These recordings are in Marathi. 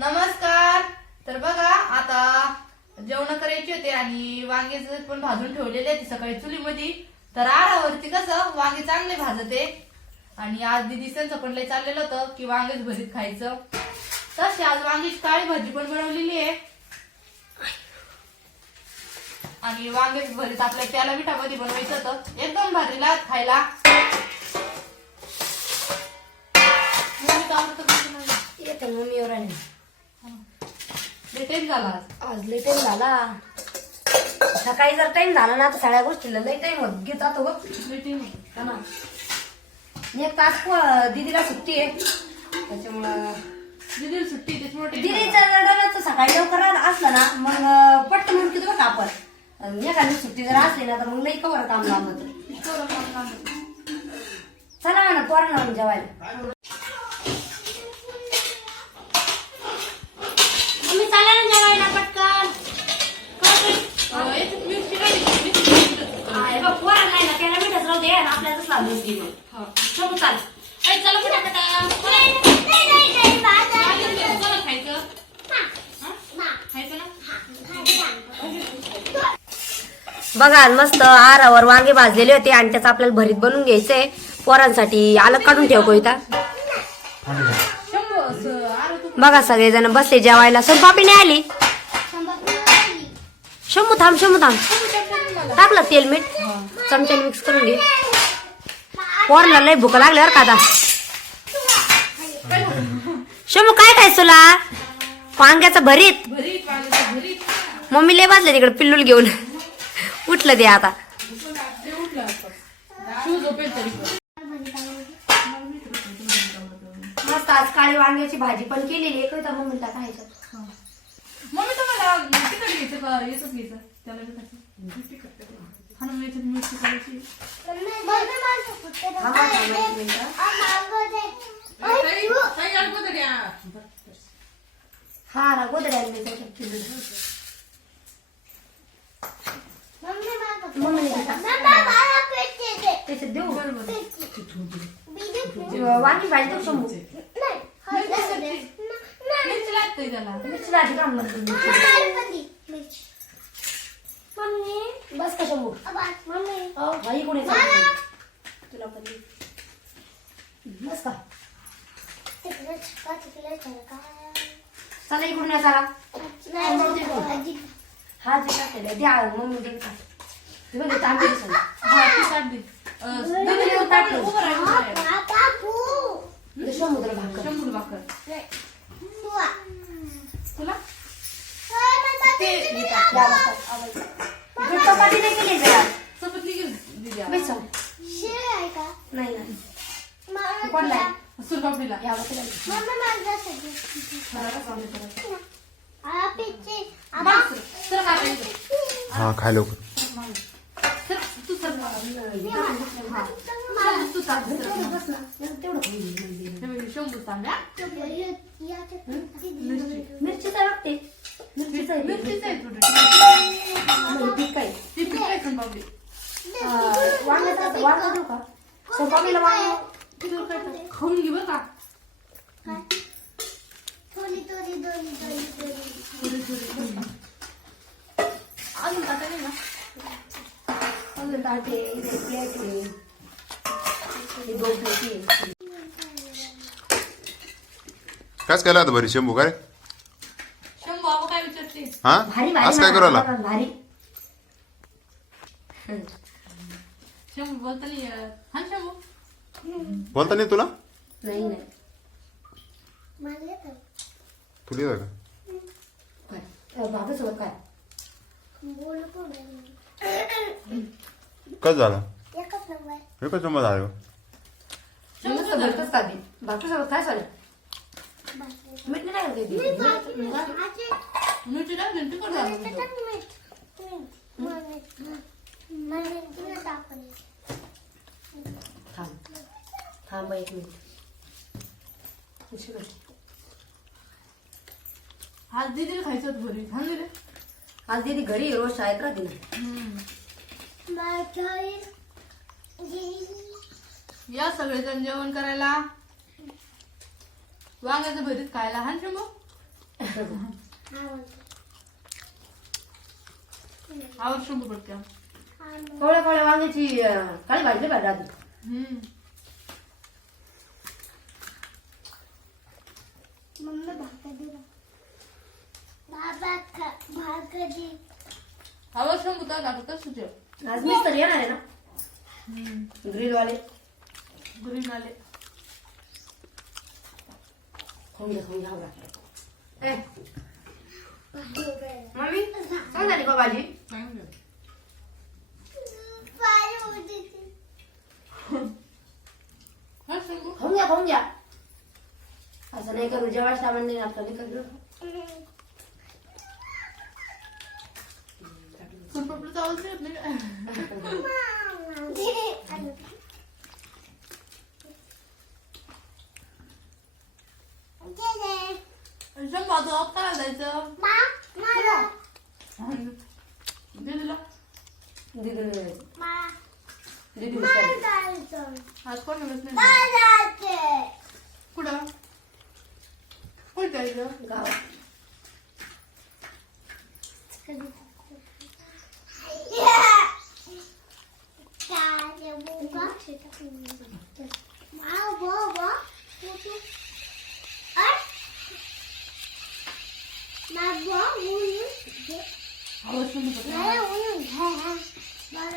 नमस्कार. तर बघा आता जेवण करायची होते आणि वांगे पण भाजून ठेवलेले आहेत सकाळी चुलीमध्ये. तर आरावरती कसं वांगे चांगले भाजते. आणि आज दिदी त्यांचं पण लय चाललेलं होतं की वांगेच भरीत खायचं. तसे आज वांगीची काळी भाजी पण बनवलेली आहे. आणि वांगे भरीत आपल्या त्याला मिठामध्ये बनवायचं होतं. एकदम भारी खायला. मम्मी तर मम्मीवर आले. टेस्ट झाला आज. टाइम झाला. सकाळी जर टाइम झाला ना तर सगळ्या गोष्टीला लई टाइम होत. घेत जातो ग लय taste. हा ना. एक तास प- दीदीला सुट्टी आहे. त्याच्यामुळं दीदीला सुट्टी आहे, त्याच्यामुळे taste दीदीचं डब्याचं सकाळी लवकर असलं ना मग पटकन उरकी बघ आपण. आणि एखादी सुट्टी जर असली ना तर मग लई कवर काम लांबत झाला. पोरं पण लांबत. चला म्हणा पोरांना जेवायला मम्मी चाला ना जेवायला पटकन अं, याच्यात मिरची नाही, मिरची नाही. आहे बघ पोरांना आहे ना त्याला आपल्यालाच लागलीच मग हा. चल चाल. ऐ, चला पुढे आता. चला. खायचं. हा? खायचं ना? बघा मस्त आरावर वांगे भाजलेले होते आणि त्याचं आपल्याला भरीत बनवून घ्यायचंय. पोरांसाठी अलग काढून ठेव कोयता शंभू, असं, आरं तू. बघा सगळेजण बसले जेवायला. सोनपापी नाही आली. शंभू थांब शंभू थांब. टाकलं तेल मीठ. चमच्याने मिक्स करून घे. पोरांना लय भूक लागली बरं का आता शंभू काय खायचं तुला वांग्याचं भरीत भरीत वांग्याचं भरीत. मम्मी लय वाजले तिकडे पिल्लूल घेऊन उठलं ते आता. मस्त आज काळी वांग्याची भाजी पण केलेली आहे. मम्मी तुम्हाला घ्यायचं का घ्यायचं त्याला. हा ना, मिरची. थांबा, थांबा एक मिनिटं. हा ना गोदड्या त्याच्यात देऊ. वांगी भाजी देऊ शंभू मिरची लागते त्याला मिरची भाजी का म्हणतो मिरची? मम्मी बस का शंभू अहो, भाई कोणी? तुला पण. बस का? चला इकडून या चला हा जे टाकलेलं द्या मम्मी दे का ते बघ, तांबे दिसेल. हा ती ताट दे. अं, दीदीने येऊन ताट ठेव. उभं राहा, उभं राहा. ते समुद्र भाकर. शंभर भाकर. तुला? ते. द्या चपाती नाही केली जरा चपाती. बेसन. नाही नाही कोणला आहे? सुरपापडीला. या बसा. माग सर. सर काय पाहिजे? हा खाय लवकर सर, तू सर मला. हा. शंभू, तू ताट सर. तेवढं होईल मंदिर. हे शंभू. मिरची तर लागते मिरचीचं आहे. मिरचीच आहे थोडी. मग पीठ काय ती पीठ आहे सुरपापडी. अं, वांग्याचं वांगं देऊ का स्वयंपाकीला वांग तुला काय टाक? खाऊन घे बरं का. थोडी थोडी दोरी दोरी दोरी थोडी थोडी खाऊन घे. अजून टाका नाही ना? अजून ताटे इथे प्लेट आहे. हे दोन प्लेटी आहे. काच केला आता बरी शंभू काय? शंभू बाबा काय विचारते हा? भारी भारी आज काय करू आला ना, भारी. शंभू बोलता नाही येत. हा ना शंभू बोलता नाही तुला नाही नाही मला तुला येतं का काय अं, बाबासोबत काय बोल आहे? कस झाला एकच नंबर एकच नंबर झाला बाबासोबत काय चालेल बाकी मीठ नाही नाही. आजी. टाक. मीठ. मला मीठ. मला मीठ दिलं टाकून. थांब थांब एक मिनिट. उशिरा. आज दीदीला खायचं होतं घरी. थांब रे आज दीदी घरी रोज शाळेत राहते ना. या सगळेजण जेवण करायला. वांग्याचं भरीत खायला. हा ना शंभू आवड शंभू पटकन. कवळ्या कवळ्या वांग्याची काळी भाजली पाहिजे आधी हम्म मम्मी भाकर दे बाबा भाकर दे. आवड शंभू तर आहे. आज मिस्तर येणार आहे ना? हम्म. ग्रिलवाले. ग्रीन आले खाऊन घ्या खाऊन घ्या. आवडा. ए. मम्मी सांग झाली का भाजी? हा खाऊन घ्या खाऊन घ्या. असं नाही करू जेव्हा सामान नाही आपल्याला करू फुलपापडीचा आवाज नाही येत नाही शंभू आता ऑफ करायला जायचं दिदीला दीदी दीदी Mama. हुशार. आज कोण मिळत नाही कुठं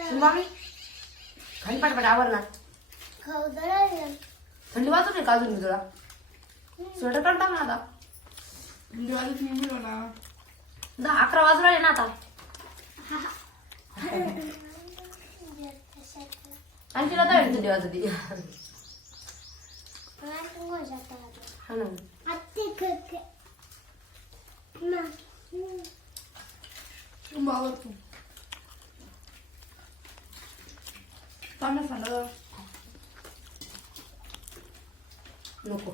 सुन मामी खाली पाठपाट आवर ना. थंडी का अजून मी तुला? स्वेटर काढ टाक ना आता. दिवाळीच नाही मिळवला दहा अकरा वाजून राहिले ना आता. आणि तिला काय थंडी वाजत हा ना. शंभू आवडतो तांबे सांगा नको.